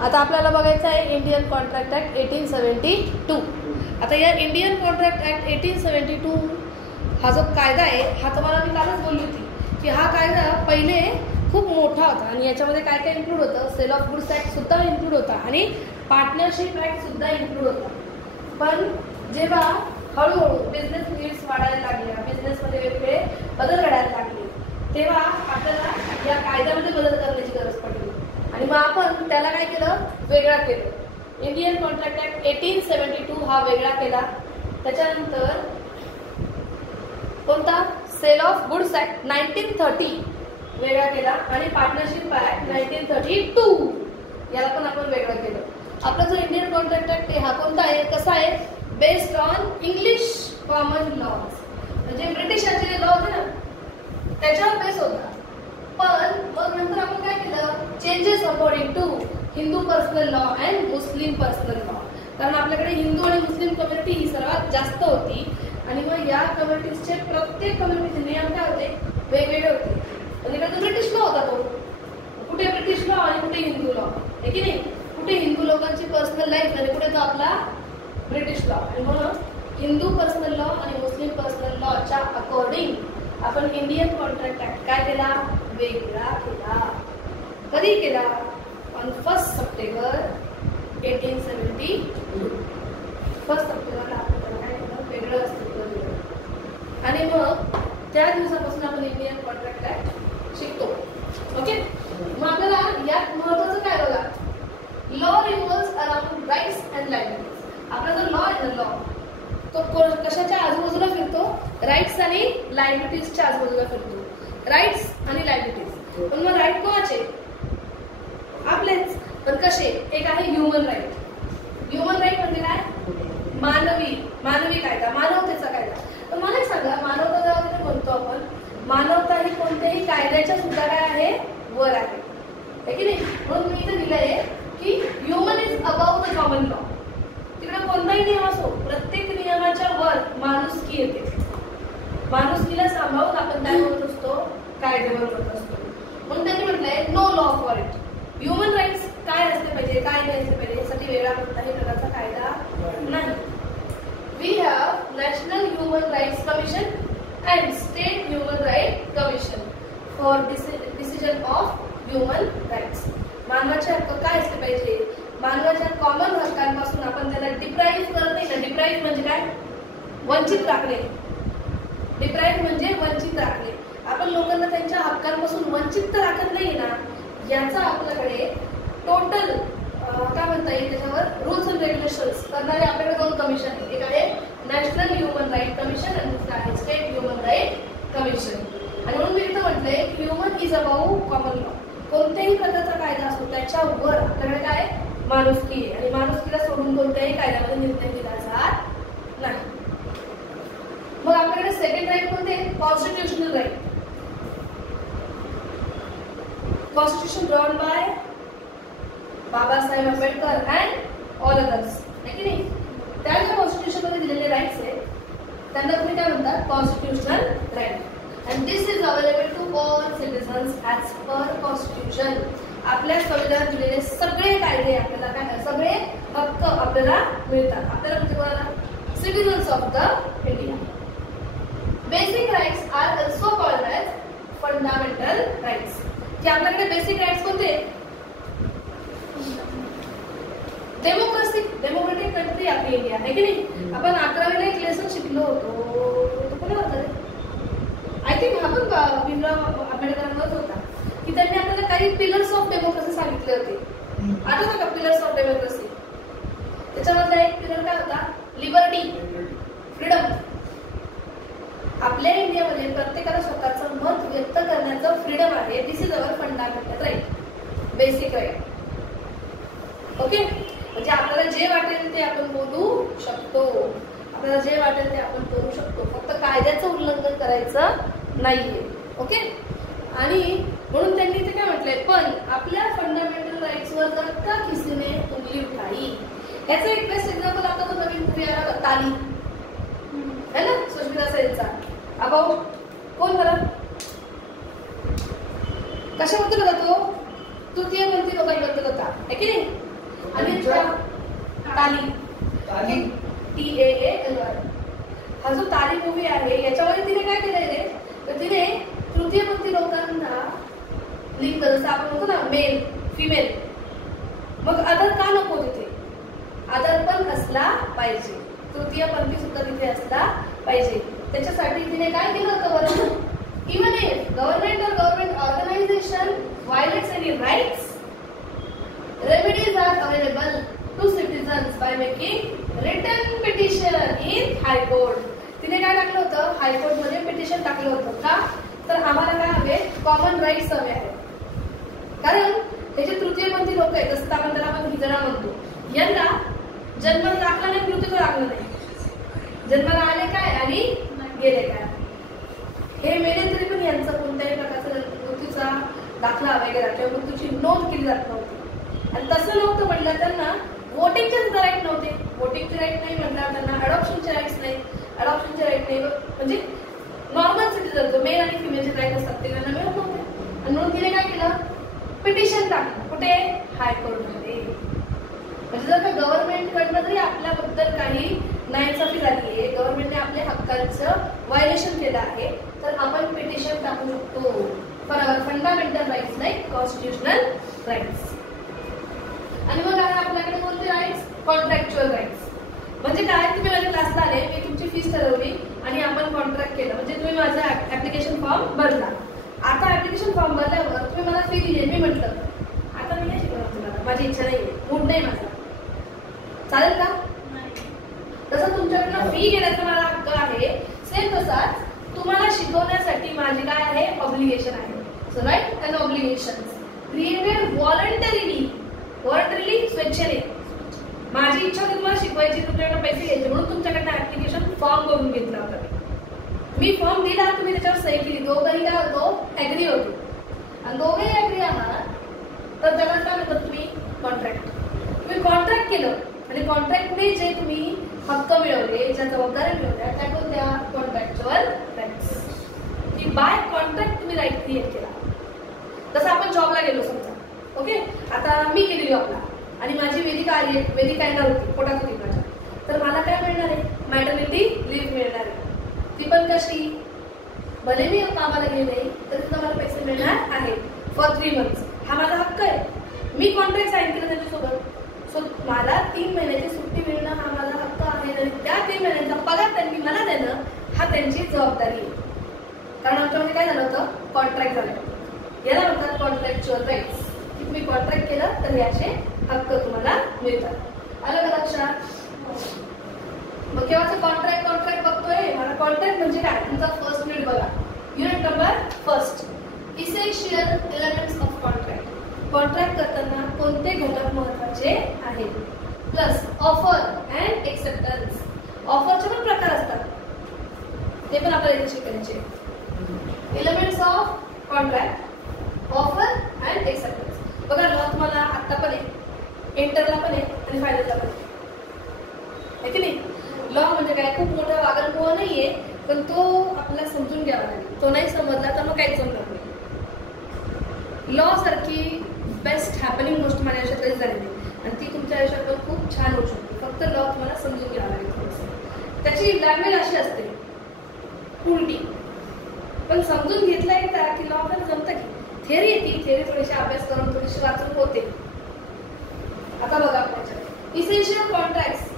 आता आपल्याला बघायचं आहे इंडियन कॉन्ट्रॅक्ट ॲक्ट 1872. आता या इंडियन कॉन्ट्रॅक्ट ॲक्ट 1872 हा जो कायदा आहे हा तुम्हाला मी कालच बोलली होती की हा कायदा पहिले खूप मोठा होता आणि याच्यामध्ये काय काय इन्क्लूड होतं. सेल ऑफ गुड्स ॲक्ट सुद्धा इन्क्लूड होता आणि पार्टनरशिप ॲक्ट सुद्धा इन्क्लूड होता. पण जेव्हा हळूहळू बिझनेस नीड्स वाढायला लागल्या, बिझनेसमध्ये वेगवेगळे बदल घडायला लागले, तेव्हा आपल्याला या कायद्यामध्ये बदल करण्याची गरज पडली आणि मग आपण त्याला काय केलं, वेगळा केलं. इंडियन कॉन्ट्रॅक्ट ॲक्ट 1872 हा वेगळा केला. त्याच्यानंतर कोणता, सेल ऑफ गुड्स ॲक्ट 1930 वेगळा केला आणि पार्टनरशिप ॲक्ट 1932 याला पण आपण वेगळं केलं. आपला जो इंडियन कॉन्ट्रॅक्ट ॲक्ट हा कोणता आहे, कसा आहे, based on English common laws, म्हणजे ब्रिटिशांचे जे लॉ होते ना त्याच्यावर बेस होता. पण मग नंतर आपण काय केलं, changes according to Hindu personal law and Muslim personal law. कारण आपल्याकडे हिंदू आणि मुस्लिम कम्युनिटी ही सर्वात जास्त होती आणि मग या कम्युनिटीजचे प्रत्येक कम्युनिटीचे नियम काय होते, वेगवेगळे होते. म्हणजे तो ब्रिटिश लॉ होता, तो कुठे ब्रिटिश लॉ आणि कुठे हिंदू लॉ आहे की नाही, कुठे हिंदू लोकांची पर्सनल लाईफ आणि कुठे तो आपला ब्रिटिश लॉ. आणि म्हणून हिंदू पर्सनल लॉ आणि मुस्लिम पर्सनल लॉच्या अकॉर्डिंग आपण इंडियन कॉन्ट्रॅक्ट ॲक्ट काय केला, वेगळा केला. कधी केला, ऑन 1 सप्टेंबर 1872. 1 सप्टेंबरला आपण काय केलं, वेगळं अस्तित्व दिलं आणि मग त्या दिवसापासून आपण इंडियन कॉन्ट्रॅक्ट ॲक्ट शिकतो. ओके, मग आपल्याला यात महत्वाचं काय बघा, law revolves around rights and liabilities. आपला जो लॉ आहे ना, लॉ तो कशाच्या आजूबाजूला फिरतो, राईट्स आणि लायबिलिटीजच्या आजूबाजूला फिरतो. राईट्स आणि लायबिलिटीज. पण मग राईट कोणाचे, आपलेच, पण कसे, एक आहे ह्युमन राईट. ह्युमन राईट म्हणजे काय, मानवी कायदा, मानवतेचा कायदा. तर मला एक सांगा, मानवता जेव्हा म्हणतो आपण, मानवता ही कोणत्याही कायद्याच्या सुद्धा काय आहे, वर आहे की नाही. म्हणून मी इथे दिलं आहे की human is above the common law. तिकडे कोणताही नियम असो, प्रत्येक नियमाच्या वर माणुसकी येते. माणुसकीला सांभाळून आपण काय होत असतो, कायदे बनवत असतो. म्हणून त्यांनी म्हटलंय no law for it. Human rights काय असले पाहिजे, काय नाही असले पाहिजे यासाठी वेगळा कोणताही प्रकारचा कायदा नाही. We have national human rights commission and state human right commission for decision of human rights. मानवाचे हक्क काय असले पाहिजे, मानवाच्या कॉमन हक्कांपासून आपण त्याला डिप्राईव्ह करत नाही ना. डिप्राईव्ह म्हणजे काय, वंचित राखणे. डिप्राईव्ह म्हणजे वंचित राखणे. आपण लोकांना त्यांच्या हक्कांपासून वंचित तर राखत नाही ना, याचा आपल्याकडे टोटल काय म्हणता येईल, त्याच्यावर रूल्स अँड रेग्युलेशन्स करणारे आपल्याकडे 2 कमिशन आहेत. एक आहे नॅशनल ह्युमन राईट कमिशन आणि दुसरं आहे स्टेट ह्युमन राईट कमिशन. आणि म्हणून मी इथं म्हटलंय human is above common law. कोणत्याही प्रकारचा कायदा असो त्याच्यावर आपल्याकडे काय, माणुसकी आहे आणि माणुसकीला सोडून कोणत्याही कायद्यामध्ये निर्णय दिला जात नाही. मग आपल्याकडे सेकंड राईट कोणते, constitutional right. Constitution drawn by Babasaheb Ambedkar and all others आहे की नाही. त्या ज्या कॉन्स्टिट्यूशन मध्ये दिलेले राईट्स आहेत त्यांना तुम्ही काय म्हणतात, constitutional right. And this is available to all citizens as per constitution. आपल्या संविधानात दिलेले सगळे कायदे आपल्याला काय, सगळे हक्क आपल्याला मिळतात. आपल्याला म्हणजे कोणाला, citizens of the India. Basic rights are also called as fundamental rights. की आपल्याकडे बेसिक राईट्स कोणते, डेमोक्रेटिक कंट्री आपली इंडिया आहे की नाही. आपण 11वीला एक लेसन शिकलो होतो, कोणी होता, आय थिंक आपण भीमराव आंबेडकरांवरच होता, की त्यांनी आपल्याला काही पिलर्स ऑफ डेमोक्रेसी सांगितले होते. आठवतं का पिलर्स ऑफ डेमोक्रेसी? त्याच्यामधला एक पिलर काय होता, लिबर्टी, फ्रीडम. आपल्या इंडियामध्ये प्रत्येकाला स्वतःचं मत व्यक्त करण्याचं फ्रीडम आहे. This is our fundamental right, basic right. Okay, म्हणजे आपल्याला जे वाटेल ते आपण बोलू शकतो, आपल्याला जे वाटेल ते आपण करू शकतो, फक्त कायद्याचं उल्लंघन करायचं नाहीये. ओके, आणि म्हणून त्यांनी ते काय म्हटलंय, पण आपल्या फंडामेंटल राईट्स वर जर का किसीने उंगली उठाई. याचं एक बेस्ट एक्झाम्पल आता तो नवीन मूवी आला ताली है ना, सुष्मिता सेनचा. अबाउट कोण बरं, कशाबद्दल होता तो, तृतीयपंथी लोकांबद्दल होता है की नाही. आणि ताली TAALY हा जो ताली मूवी आहे याच्यामध्ये तिने काय केलंय रे, तर तिने तृतीयपंथी लोकांना लिंक, जसं आपण म्हणतो ना मेल फिमेल, मग आदर का नको तिथे, आदर पण असला पाहिजे, तृतीयपंथी सुद्धा तिथे असला पाहिजे. त्याच्यासाठी तिने काय केलं होतं बरं, even if government or government organization violates any rights, remedies are available to citizens by making written petition in high court. तिने काय टाकलं होतं, हायकोर्ट मध्ये पिटिशन टाकलं होतं. का तर आम्हाला काय हवे, कॉमन राईट्स हवे आहेत. कारण हे जे तृतीयपंथी लोक आहेत, जसं आपण त्याला आपण हिजडा म्हणतो, यांना जन्माला दाखला नाही, मृत्यूला दाखला नाही, जन्माला आले काय आणि गेले काय, हे मेले तरी पण यांचा कोणत्याही प्रकारचा मृत्यूचा दाखला वगैरे किंवा मृत्यूची नोंद केली जात नव्हती. आणि तसं नव्हतं म्हटलं त्यांना वोटिंगचे सुद्धा राईट नव्हते. वोटिंगचे राईट नाही म्हटल्यावर त्यांना अडॉप्शनचे राईट्स नाही, अडॉप्शनचे राईट नाही, म्हणजे नॉर्मल सिटीजन जो मेल आणि फिमेलचे राईट असतात ते त्यांना मिळत नव्हते. आणि म्हणून तिने काय केलं, पिटिशन टाकलं. कुठे, हायकोर्टमध्ये. म्हणजे जर का गव्हर्नमेंट कडनं जरी आपल्याबद्दल काही नाइंसाफी झाली आहे, गव्हर्नमेंटने आपल्या हक्कांचं व्हायोलेशन केलं आहे, तर आपण पिटिशन टाकू शकतो for our fundamental rights like constitutional rights. आणि मग आहे आपल्याकडे कोणते राईट्स, कॉन्ट्रॅक्च्युअल राईट्स. म्हणजे काय, तुम्ही माझ्या क्लासला आले, मी तुमची फीस ठरवली आणि आपण कॉन्ट्रॅक्ट केलं, म्हणजे तुम्ही माझा ऍप्लिकेशन फॉर्म भरला. आता ऍप्लिकेशन फॉर्म भरल्यावर तुम्ही मला फी दिली, मी म्हटलं आता मी नाही शिकवणार तुम्हाला, माझी इच्छा नाही, मूड नाही माझा, चालेल का? तसं तुमच्याकडनं फी घेण्याचा मला हक्क आहे, सेम तसाच तुम्हाला शिकवण्यासाठी माझी काय आहे, ऑब्लिगेशन आहे. So right and obligations created voluntarily, स्वेच्छेने. माझी इच्छा होती तुम्हाला शिकवायची, तुमच्याकडनं पैसे घ्यायचे, म्हणून तुमच्याकडनं ऍप्लिकेशन फॉर्म करून घेतला होता. मी फॉर्म दिला, तुम्ही त्याच्यावर सही केली, दोघंही काय होतो, ऍग्री होतो. आणि दोघेही ऍग्री आहात तर त्याला काय म्हणतात तुम्ही, कॉन्ट्रॅक्ट. तुम्ही कॉन्ट्रॅक्ट केलं आणि कॉन्ट्रॅक्टने जे तुम्ही हक्क मिळवले, ज्या जबाबदाऱ्या मिळवल्या, त्या कोणत्या, कॉन्ट्रॅक्च्युअल राईट्स. की बाय कॉन्ट्रॅक्ट तुम्ही राईट क्रिएट केला. जसं आपण जॉबला गेलो समजा, ओके, आता मी गेली जॉबला आणि माझी वेदिका आली, वेदिका येणार होती, पोटात होती माझ्या, तर मला काय मिळणार आहे, मॅटर्निटी लिव्ह मिळणार आहे. ती पण कशी, भले मी कामाला गेले तरी सुद्धा मला पैसे मिळणार आहेत फॉर 3 months. हा माझा हक्क आहे. मी कॉन्ट्रॅक्ट साईन केलं त्याच्यासोबत, सो मला 3 महिन्याची सुट्टी मिळणं हा माझा हक्क आहे. आणि त्या 3 महिन्यांचा पगार त्यांनी मला देणं हा त्यांची जबाबदारी आहे. कारण आमच्यामध्ये काय झालं होतं, कॉन्ट्रॅक्ट झालं. याला म्हणतात कॉन्ट्रॅक्च्युअल राईट्स. की तुम्ही कॉन्ट्रॅक्ट केलं तर याचे हक्क तुम्हाला मिळतात. आलं का लक्षात? मग केव्हाचं कॉन्ट्रॅक्ट बघतोय, मला कॉन्ट्रॅक्ट म्हणजे काय, तुमचा फर्स्ट मिनिट बघा, unit number first, essential elements of contract. Contract करताना कोणते घटक महत्वाचे आहेत, प्लस ऑफर अँड एक्सेप्टन्स. ऑफरचे पण प्रकार असतात, ते पण आपल्याला इथे शिकायचे. Elements of contract, offer and acceptance. बघा लॉ तुम्हाला आत्ता पण आहे, इंटरला पण आहे आणि फायनलला पण आहे की नाही. लॉ म्हणजे काय, खूप मोठा वागणपुवा नाहीये, पण तो आपल्याला समजून घ्यावा लागेल. तो नाही समजला तर मग काहीच समजणार नाही. लॉ सारखी बेस्ट हॅपनिंग गोष्ट माझ्या आयुष्यात कधीच झाली नाही आणि ती तुमच्या आयुष्यात पण खूप छान होऊ शकते. फक्त लॉ तुम्हाला समजून घ्यावा लागेल थोडंसं. त्याची लँग्वेज अशी असते उलटी, पण समजून घेतला एकदा की लॉ पण जमतं की. थिअरी येते, थिअरी थोडीशी अभ्यास करून थोडीशी वाचून होते. आता बघा आपल्याच्यात essential contracts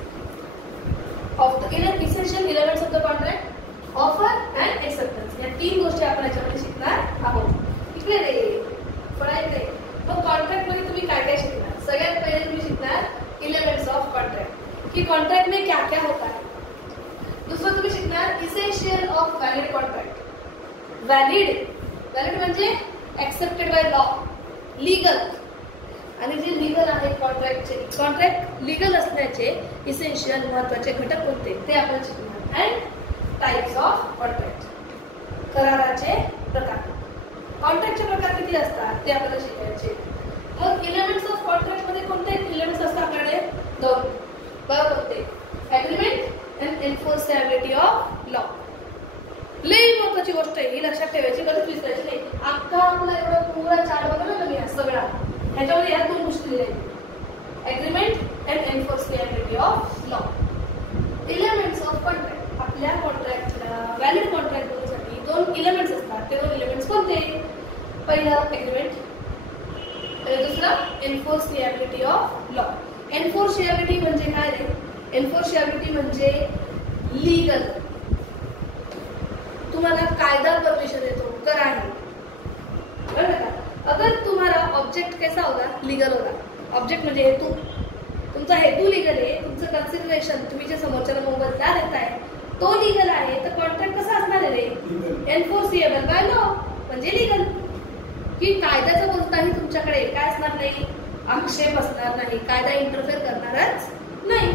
of the essential elements of the contract, offer and acceptance. या 3 गोष्टी आपण याच्यामध्ये शिकणार आहोत. इकडे रे थोडा इकडे. मग कॉन्ट्रॅक्ट मध्ये तुम्ही काय काय शिकणार, सगळ्यात पहिले तुम्ही शिकणार एलिमेंट्स ऑफ कॉन्ट्रॅक्ट, की कॉन्ट्रॅक्ट में क्या क्या होता है. दुसरं तुम्ही शिकणार essential of valid contract. Valid म्हणजे एक्सेप्टेड बाय लॉ, लीगल. आणि जे लीगल आहे कॉन्ट्रॅक्टचे, कॉन्ट्रॅक्ट लीगल असण्याचे इसेन्शियल महत्वाचे घटक कोणते ते आपण शिकणार. अँड टाइप्स ऑफ कॉन्ट्रॅक्ट, कराराचे प्रकार. कॉन्ट्रॅक्टचे प्रकार किती असतात ते आपल्याला शिकायचे. मग एलिमेंट्स ऑफ कॉन्ट्रॅक्ट मध्ये कोणते एलिमेंट्स असतात आपल्याकडे, 2. बघा कोणते, ऍग्रीमेंट अँड एन्फोर्सेबिलिटी ऑफ लॉ. लई महत्वाची गोष्ट आहे, ही लक्षात ठेवायची, कधीच विसरायची नाही. अख्खा आपला एवढा पुरा चार्ट बघा ना मी सगळा, ह्याच्यामध्ये ह्या 2 गोष्टी दिल्या आहेत, ऍग्रीमेंट इलेमेंट्स असतात. ते 2 इलेमेंट्स कोणते? पहिलं एग्रीमेंट, दुसरं एन्फोर्सिएबिलिटी ऑफ लॉ. एन्फोर्सिएबिलिटी म्हणजे काय रे? एन्फोर्सिएबिलिटी म्हणजे लीगल. तुम्हाला कायदा परमिशन देतो करा है, बराबर का? अगर तुम्हारा ऑब्जेक्ट कैसा होगा? लीगल होगा. ऑब्जेक्ट म्हणजे हेतू, तुमचा हेतू लीगल आहे, तुमचं कन्सिडरेशन तुम्ही जे समोरच्याला मोबदला देताय तो लीगल आहे, तर कॉन्ट्रॅक्ट कसा असणार आहे रे? एन्फोर्सिएबल बाय लॉ म्हणजे लीगल. की कायद्याचा कोणताही तुमच्याकडे काय असणार नाही, आक्षेप असणार नाही, कायदा इंटरफेअर करणारच नाही.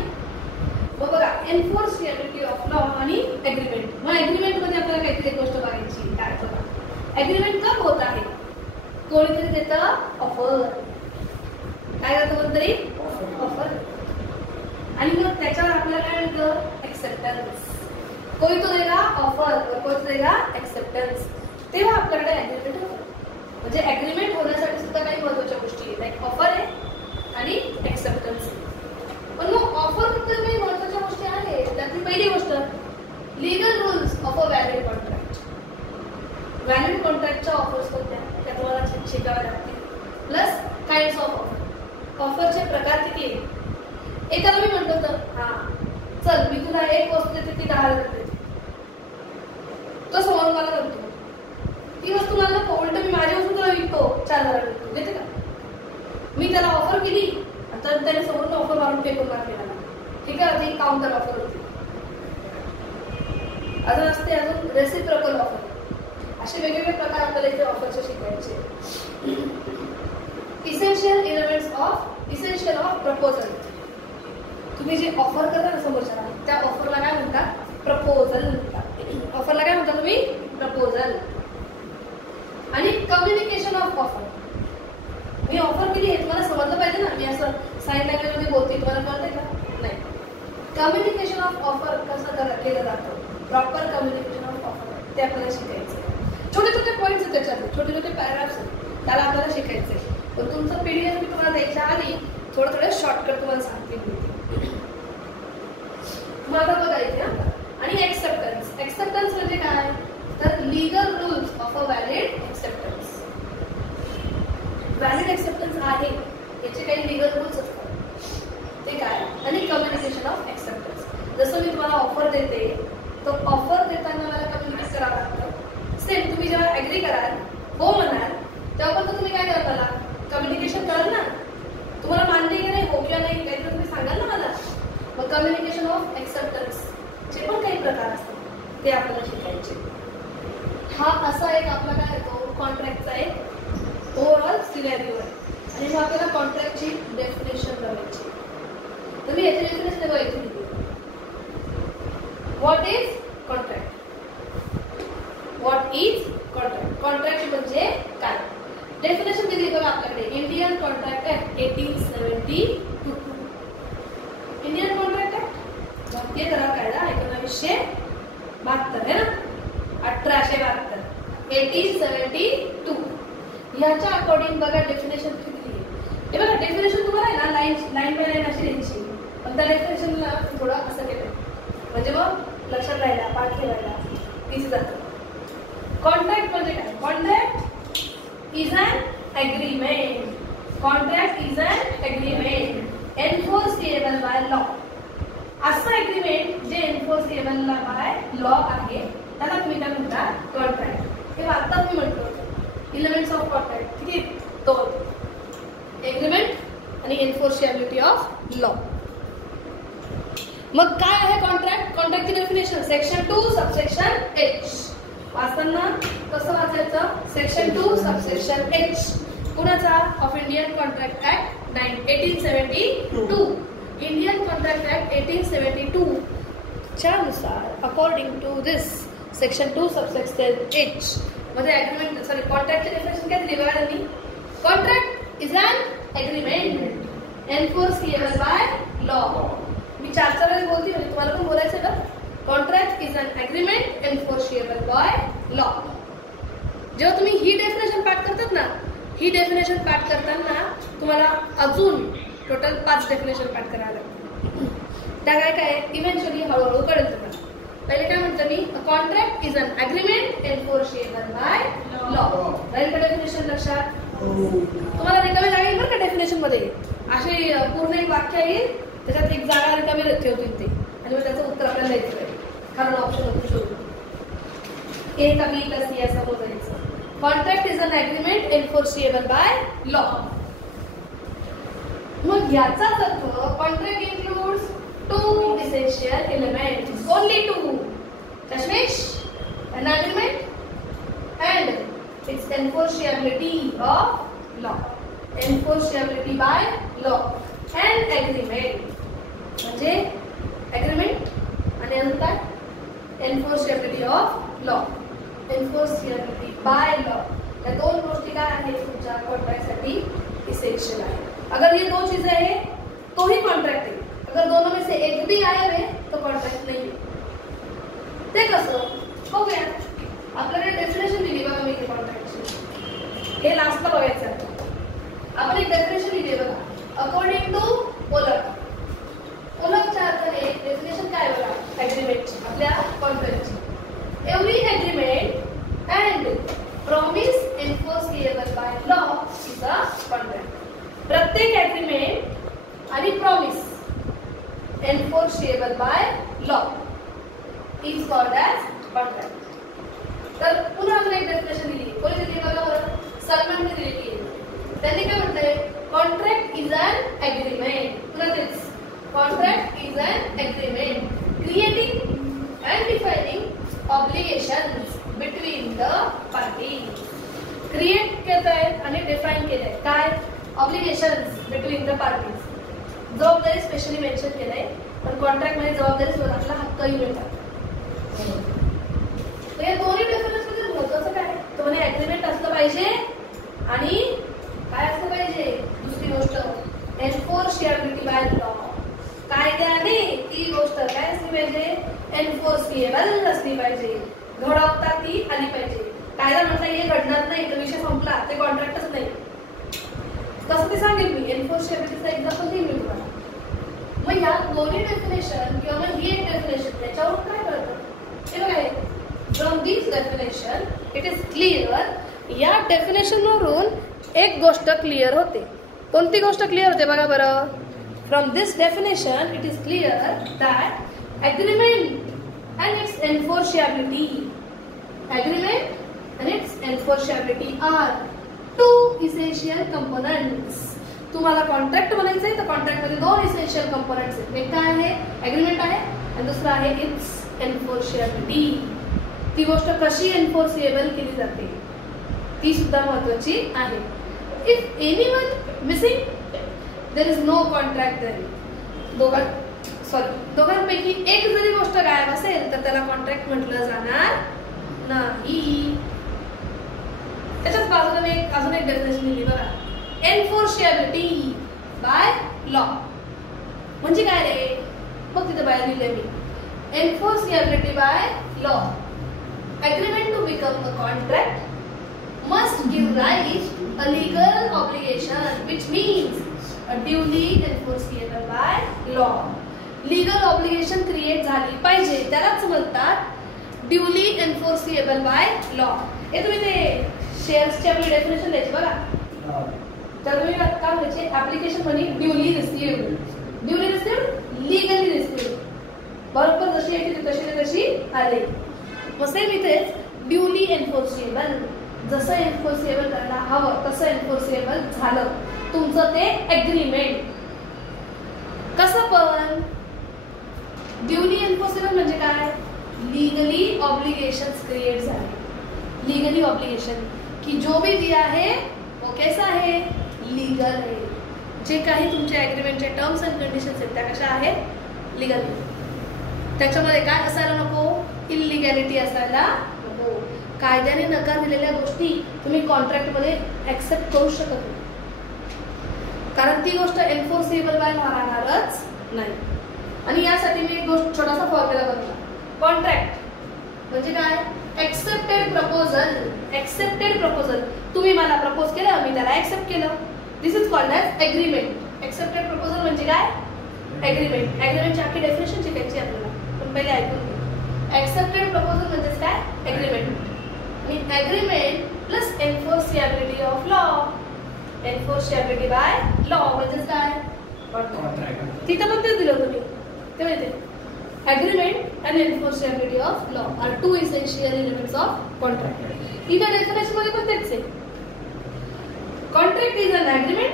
मग बघा एन्फोर्सिएबिलिटी ऑफ लॉ आणि एग्रीमेंट. मग एग्रीमेंट मध्ये आपल्याला काहीतरी गोष्ट बघायची. काय बघा एग्रीमेंट कब होत आहे? कोणीतरी देतं ऑफर, काय करतं कोणतरी ऑफर, आणि मग त्याच्यावर आपल्याला काय मिळतं? एक्सेप्टन्स. कोई तो देगा ऑफर और कोई तो देगा एक्सेप्टन्स. तेव्हा आपल्याकडे एग्रीमेंट होतं. म्हणजे एग्रीमेंट होण्यासाठी सुद्धा काही महत्त्वाच्या गोष्टी आहेत, लाईक ऑफर आहे आणि एक्सेप्टन्स. पण मग ऑफर बद्दल काही महत्त्वाच्या गोष्टी आहेत. त्यातली पहिली गोष्ट legal rules of a valid contract. Valid कॉन्ट्रॅक्टच्या ऑफर्स कोणत्या त्या तुम्हाला शिकाव्या लागतील. Plus kinds of offer. ऑफरचे प्रकार किती आहेत? एकाला मी म्हणतो तर हा चल मी तुला एक वस्तू देते ती 10,000 देते, तो समोर मला म्हणतो ती वस्तू मला नको, उलट मी माझी वस्तू तुला विकतो 4,000 देतो, घेते का? मी त्याला ऑफर केली तर त्याने समोरून ऑफर मारून पे करून केला, ठीक आहे, ती काउंटर ऑफर होती. अजून असते अजून रेसिप्रोकल ऑफर. असे वेगवेगळे प्रकार आपल्याला इथे ऑफरचे शिकायचे. Essential of proposal. तुम्ही जे ऑफर करता ना समोरच्याला त्या ऑफरला काय म्हणतात? प्रपोजल म्हणतात. ऑफरला काय म्हणता तुम्ही? प्रपोजल. आणि communication of offer. Me offer केली हे तुम्हाला समजलं पाहिजे ना, मी असं साइन लँग्वेज मध्ये बोलते, तुम्हाला कळतंय का? नाही. कम्युनिकेशन ऑफ ऑफर कसं केलं जातं, प्रॉपर कम्युनिकेशन ऑफ ऑफर ते आपल्याला शिकायचं. छोटे छोटे पॉईंट्स आहेत त्याच्यात, छोटे छोटे पॅराग्राफ्स आहेत, त्याला आपल्याला शिकायचंय. पण तुमचं पीडीएफ मी तुम्हाला द्यायच्या आधी थोडं शॉर्टकट तुम्हाला सांगते. मग आता बघा इथे आणि एक्सेप्टन्स. एक्सेप्टन्स म्हणजे काय? तर legal rules of a valid acceptance. Valid acceptance आहे याचे काही लीगल रूल्स असतात, ते काय? आणि कम्युनिकेशन ऑफ एक्सेप्टन्स. जसं मी तुम्हाला ऑफर देते तो ऑफर देताना मला कम्युनिकेट करावं लागतं. सेम तुम्ही जेव्हा ऍग्री कराल, हो म्हणाल, तेव्हा पण तुम्ही काय कराल? मला कम्युनिकेशन कराल ना, तुम्हाला मान्य की नाही, हो किंवा नाही काहीतरी तुम्ही सांगाल ना मला. मग कम्युनिकेशन ऑफ एक्सेप्टन्स चे पण काही प्रकार असतात, ते आपल्याला शिकायचे. हा असा एक आपला काय येतो कॉन्ट्रॅक्टचा एक ओव्हरऑल सिनॅरिओ आहे. आणि मग आपल्याला कॉन्ट्रॅक्टची डेफिनेशन करायची. तर मी याची डेफिनेशन बघायची होती. What is contract? What is contract? Contract म्हणजे काय? डेफिनेशन दिली बघा आपल्याकडे. Indian contract act 1872. Indian contract act भारतीय करार कायदा 1972 है ना, 1872, 1872. ह्याच्या अकॉर्डिंग बघा डेफिनेशन किती दिली. हे बघा डेफिनेशन तुम्हाला आहे ना लाईन बाय लाईन अशी द्यायची, पण त्या डेफिनेशनला थोडं असं केलं म्हणजे मग लक्षात राहायला, पाठ ठेवायला इझी जातं. कॉन्ट्रॅक्ट म्हणजे काय? Contract is an agreement. Contract is an agreement enforceable by law. असं एग्रीमेंट जे एन्फोर्सिएबल बाय लॉ आहे त्याला तुम्ही काय म्हणता? कॉन्ट्रॅक्ट. हे आता मी म्हटलं होतं इलेमेंट्स ऑफ कॉन्ट्रॅक्ट किती? 2. एग्रीमेंट आणि एन्फोर्सिएबिलिटी ऑफ लॉ. मग काय आहे कॉन्ट्रॅक्ट? कॉन्ट्रॅक्टची डेफिनेशन सेक्शन 2 सबसेक्शन H. वाचताना कसं वाचायचं? Section 2 subsection H. कुणाचा? Of Indian contract act 1872. Indian contract act 1872 च्या नुसार according to this section 2 subsection H मध्ये एग्रीमेंट कॉन्ट्रॅक्टची डेफिनेशन काय दिली बघा त्यांनी? Contract is an agreement enforceable by law. मी 4 वेळेस बोलते म्हणजे तुम्हाला पण बोलायचं का? Contract is an agreement enforceable by law. जेव्हा तुम्ही ही डेफिनेशन पाठ करतात ना, ही डेफिनेशन पाठ करताना तुम्हाला अजून टोटल 5 डेफिनेशन पाठ करायला लागतात. त्या काय काय इव्हेंच्युअली हळूहळू कळेल तुम्हाला. पहिले काय म्हटलं मी, contract is an agreement enforceable by law. राहील का डेफिनेशन लक्षात? तुम्हाला रिकामी जागा येईल बरं का डेफिनेशन मध्ये, असे पूर्ण एक वाक्य येईल, त्याच्यात एक जागा रिकामी ठेवतील ते, आणि मग त्याचं उत्तर आपल्याला द्यायचं आहे. कारण ऑप्शन होतं शोधून ए का बी का सी असं मोजायचं. Contract is an agreement enforceable by law. मग याचाच अर्थ contract includes two essential elements, only two. Kashmish, an agreement and its enforceability of law. Enforceability by law. An agreement म्हणजे agreement आणि अजून काय, enforceability of law. Enforceability by law. या दोन गोष्टी काय आहेत तुमच्या कॉन्ट्रॅक्ट साठी इसेन्शियल आहे. अगर ये दो चीजें है तो ही कॉन्ट्रॅक्ट है. अगर दोनों में से एक भी गायब है तो कॉन्ट्रॅक्ट नाही है. ते कसं बघूया. आपल्याकडे डेफिनेशन दिली बघा मी कॉन्ट्रॅक्टची, हे लास्टला बघायचं आहे. आपण एक डेफिनेशन दिली बघा, अकॉर्डिंग टू ओलक. ओलकच्या अर्थाने डेफिनेशन काय बघा, ॲग्रीमेंटची, आपल्या कॉन्ट्रॅक्टची. Every agreement and promise enforceable by law is a contract. प्रत्येक ॲग्रीमेंट आणि promise enforceable by law is called as contract. तर पुन्हा अजून एक डेफिनेशन दिली, कोणी दिली बघा बरं, सलमानने दिलेली आहे. त्यांनी काय म्हटलंय, कॉन्ट्रॅक्ट इज अन अग्रीमेंट. पुन्हा तेच, contract is an agreement creating and defining obligations between the parties. Create केलं आहे आणि डिफाइन केलंय काय, ऑब्लिगेशन्स बिटवीन द पार्टीज. जबाबदारी स्पेशली मेन्शन केलंय, पण कॉन्ट्रॅक्ट मध्ये जबाबदारी सोबत आपला हक्कही मिळतात. या दोन्ही डेफिनेशन मध्ये महत्त्वाचं काय, तो म्हणजे ॲग्रीमेंट असलं पाहिजे आणि काय असलं पाहिजे, दुसरी गोष्ट एन्फोर्सेबिलिटी बाय लॉ. कायद्याने ती गोष्ट काय असली पाहिजे, एन्फोर्सेबल असली पाहिजे, घडवता ती आली पाहिजे. कायदा म्हटलं हे घडणार नाही तर विषय संपला, ते कॉन्ट्रॅक्टच नाही. कसं ते सांगेल मी, एन्फोर्सेबिलिटीचा एक्झाम्पल देईल मी तुम्हाला. मग या दोन्ही डेफिनेशन किंवा मग ही एक डेफिनेशन त्याच्यावर काय कळतं ते बघा. From this definition it is clear. या डेफिनेशनवरून एक गोष्ट क्लिअर होते. कोणती गोष्ट क्लिअर होते बघा बरं. From this definition it is clear that agreement and its enforceability, agreement and its enforceability are two essential components. तुम्हाला कॉन्ट्रॅक्ट बनायचं आहे तर कॉन्ट्रॅक्ट मध्ये दोन इसेन्शियल कंपोनेंट्स आहेत. एक काय आहे, ॲग्रीमेंट आहे, आणि दुसरा आहे इट्स एन्फोर्सेबिलिटी. ती गोष्ट कशी एन्फोर्सेबल केली जाते ती सुद्धा महत्वाची आहे. If anyone missing there is no contract there. दोघांपैकी एक जरी गोष्ट गायब असेल तर त्याला कॉन्ट्रॅक्ट म्हटलं जाणार नाही. त्याच्याच बाजूला मी अजून एक डेफिनेशन दिली बघा, एन्फोर्सेबिलिटी बाय लॉ म्हणजे काय रे, मग तिथे बाहेर लिहिले मी, enforceability by law. Agreement to become a contract must give right a legal obligation which means a duly enforceable by law. Legal obligation create झाली पाहिजे, त्यालाच म्हणतात ड्युली एन्फोर्सेबल बाय लॉ. हे तुम्ही ते शेअर्सची आपली डेफिनेशन द्यायची बघा. तर तुम्ही काय म्हणायचे, application money duly received, duly received, legally received. बरोबर जशी येते तशी तशी आले. मग सेम इथेच ड्युली एन्फोर्सेबल, जसं एन्फोर्सेबल करायला हवं तसं एन्फोर्सेबल झालं तुमचं ते ॲग्रीमेंट. कसं पण ड्युली एन्फोर्सेबल म्हणजे काय, लीगली ऑब्लिगेशंस क्रिएट झाले. लीगली ऑब्लिगेशन की जो भी दिया है वो कैसा है, लीगल है. जे काही तुमच्या ॲग्रीमेंटचे टर्म्स अँड कंडिशन्स आहेत त्या कशा आहेत, लीगल. त्याच्यामध्ये काय असायला नको, इलिगॅलिटी असायला नको. कायद्याने नकार दिलेल्या गोष्टी तुम्ही कॉन्ट्रॅक्टमध्ये ऍक्सेप्ट करू शकत नाही, कारण ती गोष्ट एन्फोर्सेबल बाय राहणारच नाही. आणि यासाठी मी एक गोष्ट छोटासा फॉर्म्युला बनवला. कॉन्ट्रॅक्ट म्हणजे काय, एक्सेप्टेड प्रपोजल. एक्सेप्टेड प्रपोजल, तुम्ही मला प्रपोज केलं, मी त्याला एक्सेप्ट केलं. This is called as agreement. Accepted proposal म्हणजे काय, एग्रीमेंट. एग्रीमेंटची आखी डेफिनेशन शिकायची आपल्याला, पण पहिले ऐकून घ्या. ऍक्सेप्टेड प्रपोजल म्हणजेच काय एग्रीमेंट. आणि agreement plus enforceability of law. Enforceability by law म्हणजेच काय कॉन्ट्रॅक्ट. तिथं पण तेच दिलं तुम्ही ते माहिती. Agreement and enforceability of law are two essential elements of contract. इथं definition मध्ये पण तेच आहे. Contract is an agreement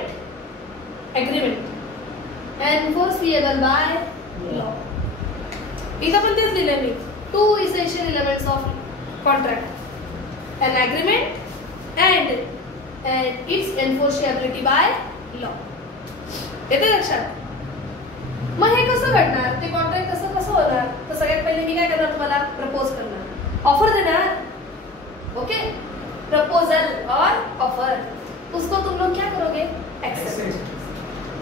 enforceable by law. इथं पण तेच दिले मी. Two essential elements of contract. An agreement and its enforceability by law. येते लक्षात. मग हे कसं घडणार ते कॉन्ट्रॅक्ट कसं होणार. तर सगळ्यात पहिले मी काय करणार तुम्हाला प्रपोज करणार. ऑफर देणार. ओके प्रपोजल और ऑफर उसको तुम लोग क्या करोगे एक्सेप्ट.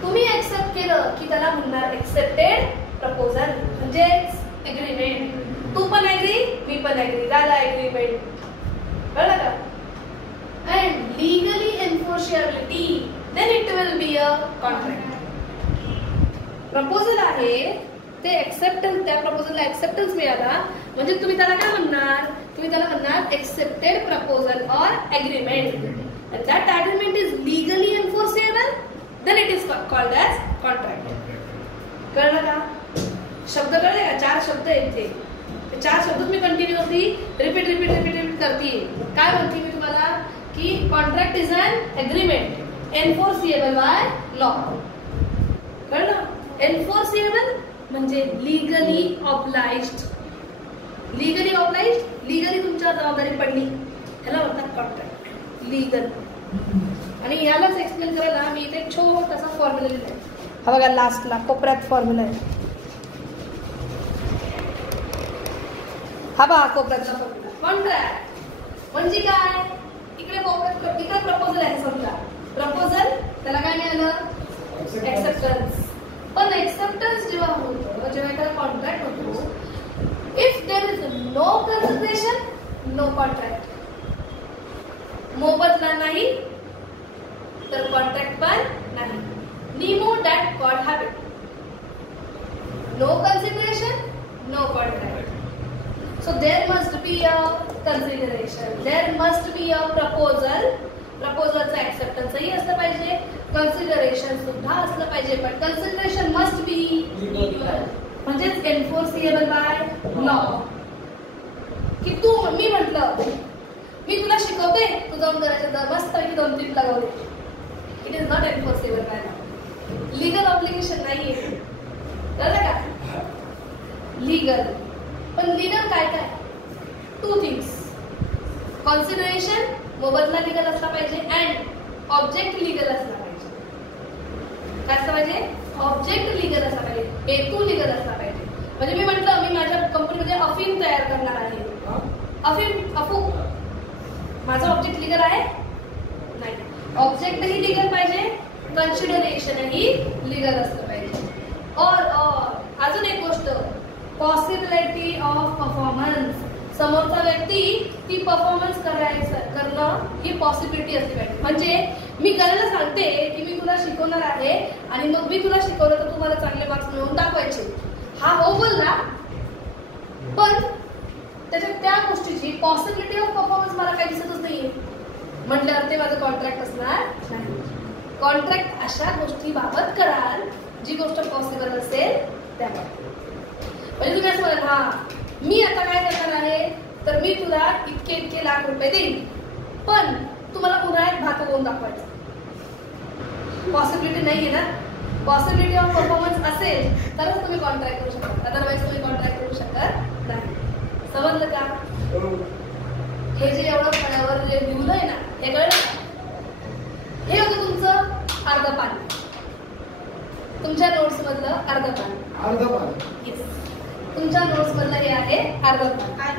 तुम्ही एक्सेप्ट केलं की त्याला म्हणणार एक्सेप्टेड प्रपोजल म्हणजे एग्रीमेंट. तू पण एग्री मी पण एग्री झाला एग्रीमेंट. कळलं का. And legally enforceability then it will be a contract. Proposal आहे ते एक्सेप्टन्स. त्या प्रपोजलला एक्सेप्टन्स मिळाला म्हणजे तुम्ही त्याला काय म्हणणार. तुम्ही त्याला म्हणणार एक्सेप्टेड प्रपोजल और agreement. and that agreement is legally enforceable then it is called as contract. कळलं का. शब्द कळले का. 4 शब्द आहेत ते 4 शब्द मी कंटिन्युअसली रिपीट करते. काय म्हणते मी तुम्हाला की contract is an agreement enforceable by law. कळलं. एन्फोर्सिएबल म्हणजे legally obliged. Legally obliged legally तुमच्यावर जबाबदारी पडली ह्याला म्हणतात कॉन्ट्रॅक्ट लीगल. आणि यालाच एक्सप्लेन करायला मी इथे छोटासा फॉर्म्युला लिहिलाय. हा बघा लास्टला कोपऱ्यात फॉर्म्युला आहे. हा बघा कोपऱ्यातला फॉर्म्युला. कॉन्ट्रॅक्ट म्हणजे काय. इकडे कोपऱ्यात इकडे प्रपोजल आहे. समजा प्रपोजल त्याला काय मिळालं एक्सेप्टन्स. पण एक्सेप्टन्स जेव्हा होतो जेव्हा एखादा कॉन्ट्रॅक्ट होतो if there is no consideration no contract. मोबदला नाही तर कॉन्ट्रॅक्ट पण नाही. निमो डॅट गॉड हॅबिट. No consideration no contract. So there must be a consideration. There must be a proposal. प्रपोजलचं एक्सेप्टन्सही असलं पाहिजे. कन्सिडरेशन सुद्धा असलं पाहिजे. पण कन्सिडरेशन मस्ट बी लीगल म्हणजेच एन्फोर्सिएबल बाय लॉ. की तू मी म्हटलं मी तुला शिकवते तू जाऊन करायचं मस्त की 2-3 लगावले. It is not enforceable by law. Legal obligation नाहीये. कळलं का. लीगल पण लीगल काय काय 2 थिंग्स. कन्सिडरेशन मोबदला लीगल असला पाहिजे अँड ऑब्जेक्ट लीगल असला पाहिजे. काय असलं पाहिजे ऑब्जेक्ट लीगल असला पाहिजे. हेतू लीगल असला पाहिजे. म्हणजे मी म्हटलं मी माझ्या कंपनीमध्ये अफीम तयार करणार आहे. अफू माझं ऑब्जेक्ट लीगल आहे नाही. ऑब्जेक्टही लीगल पाहिजे. कन्सिडरेशनही लीगल असलं पाहिजे. और अजून एक गोष्ट पॉसिबिलिटी ऑफ परफॉर्मन्स. समोरचा व्यक्ती ती परफॉर्मन्स करणं ही पॉसिबिलिटी असली पाहिजे. म्हणजे मी करायला सांगते की मी तुला शिकवणार आहे आणि मग मी तुला शिकवलं तर तुम्हाला चांगले मार्क्स मिळवून दाखवायचे. हा हो बोलला पण त्याच्यात त्या गोष्टीची पॉसिबिलिटी ऑफ परफॉर्मन्स मला काही दिसतच नाहीये म्हटल्यावर ते माझं कॉन्ट्रॅक्ट असणार नाही. कॉन्ट्रॅक्ट अशा गोष्टीबाबत कराल जी गोष्ट पॉसिबल असेल त्याबाबत. म्हणजे तुम्ही असं म्हणाल हा मी आता काय करणार आहे तर मी तुला इतके लाख रुपये देईन पण तुम्हाला उन्हाळ्यात भात उगवून दाखवायचं. पॉसिबिलिटी नाहीये ना. पॉसिबिलिटी ऑफ परफॉर्मन्स असेल तरच तुम्ही कॉन्ट्रॅक्ट करू शकता. अदरवाईज तुम्ही कॉन्ट्रॅक्ट करू शकत नाही. समजलं का. हे जे एवढं फळ्यावर जे लिहिलंय ना हे कळलं. हे होतं तुमचं अर्ध पान. तुमच्या नोट्स मधलं अर्ध पान. येस तुमच्या नोट्स मधलं हे आहे अर्ध पान.